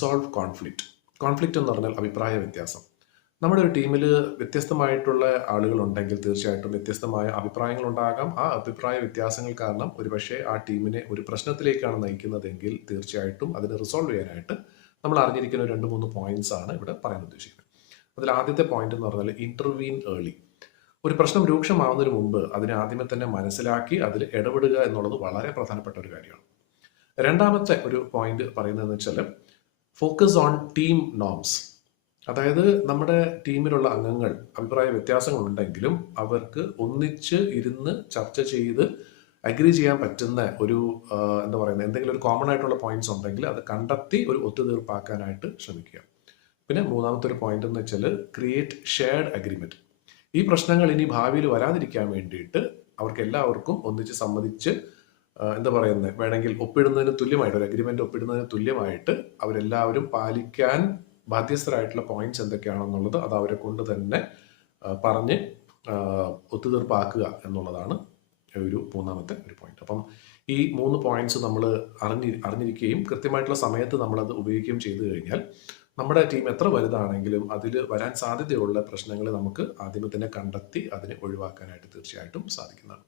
Resolve conflict എന്ന് പറഞ്ഞാൽ അഭിപ്രായ വ്യത്യാസം. നമ്മുടെ ഒരു ടീമിൽ വ്യത്യസ്തമായിട്ടുള്ള ആളുകളുണ്ടെങ്കിൽ തീർച്ചയായിട്ടും വ്യത്യസ്തമായ അഭിപ്രായങ്ങളുണ്ടാകാം. ആ അഭിപ്രായ വ്യത്യാസങ്ങൾ കാരണം ഒരുപക്ഷെ ആ ടീമിനെ ഒരു പ്രശ്നത്തിലേക്കാണ് നയിക്കുന്നതെങ്കിൽ തീർച്ചയായിട്ടും അതിനെ റിസോൾവ് ചെയ്യാനായിട്ട് നമ്മൾ അറിഞ്ഞിരിക്കുന്ന 2-3 പോയിന്റ്സ് ആണ് ഇവിടെ പറയാൻ ഉദ്ദേശിക്കുന്നത്. അതിൽ ആദ്യത്തെ പോയിന്റ് എന്ന് പറഞ്ഞാൽ ഇന്റർവീൻ ഏർലി. ഒരു പ്രശ്നം രൂക്ഷമാവുന്നതിന് മുമ്പ് അതിനെ ആദ്യമേ തന്നെ മനസ്സിലാക്കി അതിൽ ഇടപെടുക എന്നുള്ളത് വളരെ പ്രധാനപ്പെട്ട ഒരു കാര്യമാണ്. രണ്ടാമത്തെ ഒരു പോയിന്റ് പറയുന്നതെന്ന് വെച്ചാൽ ഫോക്കസ് ഓൺ ടീം നോംസ്. അതായത് നമ്മുടെ ടീമിലുള്ള അംഗങ്ങൾ അഭിപ്രായ വ്യത്യാസങ്ങൾ ഉണ്ടെങ്കിലും അവർക്ക് ഒന്നിച്ച് ഇരുന്ന് ചർച്ച ചെയ്ത് അഗ്രി ചെയ്യാൻ പറ്റുന്ന ഒരു എന്താ പറയുന്നത് എന്തെങ്കിലും ഒരു കോമൺ ആയിട്ടുള്ള പോയിന്റ്സ് ഉണ്ടെങ്കിൽ അത് കണ്ടെത്തി ഒരു ഒത്തുതീർപ്പാക്കാനായിട്ട് ശ്രമിക്കുക. പിന്നെ മൂന്നാമത്തെ ഒരു പോയിന്റ് എന്ന് വെച്ചാൽ ക്രിയേറ്റ് ഷെയർഡ് അഗ്രിമെന്റ്. ഈ പ്രശ്നങ്ങൾ ഇനി ഭാവിയിൽ വരാതിരിക്കാൻ വേണ്ടിയിട്ട് അവർക്ക് എല്ലാവർക്കും ഒന്നിച്ച് സമ്മതിച്ച് എന്താ പറയുന്നത് വേണമെങ്കിൽ ഒപ്പിടുന്നതിന് തുല്യമായിട്ട് ഒരു അഗ്രിമെന്റ് ഒപ്പിടുന്നതിന് തുല്യമായിട്ട് അവരെല്ലാവരും പാലിക്കാൻ ബാധ്യസ്ഥരായിട്ടുള്ള പോയിന്റ്സ് എന്തൊക്കെയാണെന്നുള്ളത് അത് അവരെ കൊണ്ട് തന്നെ പറഞ്ഞ് ഒത്തുതീർപ്പാക്കുക എന്നുള്ളതാണ് ഒരു മൂന്നാമത്തെ ഒരു പോയിന്റ്. അപ്പം ഈ 3 പോയിന്റ്സ് നമ്മൾ അറിഞ്ഞിരിക്കുകയും കൃത്യമായിട്ടുള്ള സമയത്ത് നമ്മളത് ഉപയോഗിക്കുകയും ചെയ്തു കഴിഞ്ഞാൽ നമ്മുടെ ടീം എത്ര വലുതാണെങ്കിലും അതിൽ വരാൻ സാധ്യതയുള്ള പ്രശ്നങ്ങൾ നമുക്ക് ആദ്യമേ തന്നെ കണ്ടെത്തി അതിനെ ഒഴിവാക്കാനായിട്ട് തീർച്ചയായിട്ടും സാധിക്കുന്നതാണ്.